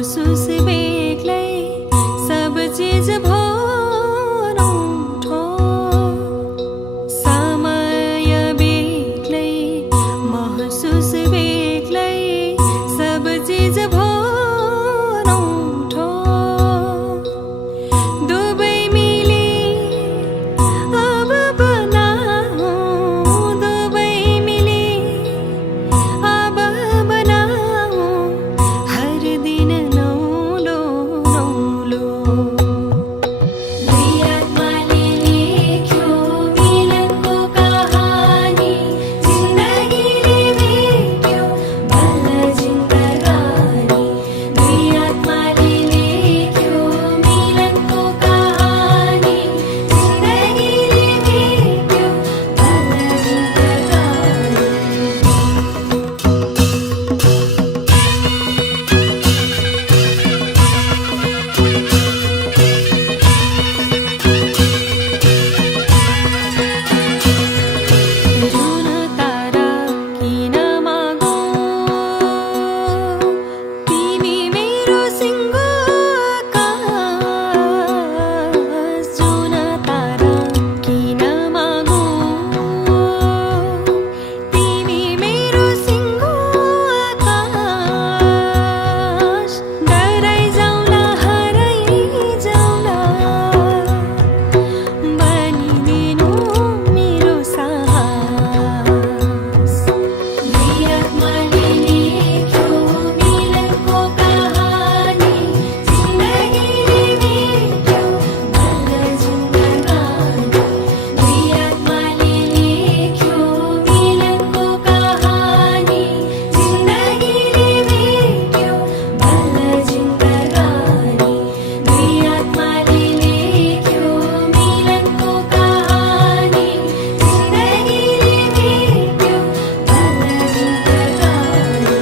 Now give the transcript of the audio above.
महसुस बेग्लै सब चीज भरौठो समय बेग्लै महसुस बेग्लै सब चीज भरौठो दुबै मिली अब बनाऊ दुबै मिली अब बनाऊ हर दिन नौलो नौलो दुई आत्माले लेख्यो मिलनको कहानी जिन्दगीले भेट्यो बल्ल जिन्दगानी दुई आत्माले लेख्यो मिलनको कहानी जिन्दगीले भेट्यो बल्ल जिन्दगानी रुन तारा किन मागौ तिमी मेरो सिङ्गो आकाश रुन तारा किन मागौ तिमी मेरो सिङ्गो आकाश डराइ जाउँला हराइ जाउँला बनिदिनु मेरो साहस दुई आत्माले लेख्यो मिलनको कहानी जिन्दगीले भेट्यो बल्ल जिन्दगानी दुई आत्माले लेख्यो मिलनको कहानी जिन्दगीले भेट्यो बल्ल जिन्दगानी दुई आत्माले लेख्यो मिलनको कहानी जिन्दगीले भेट्यो बल्ल जिन्दगानी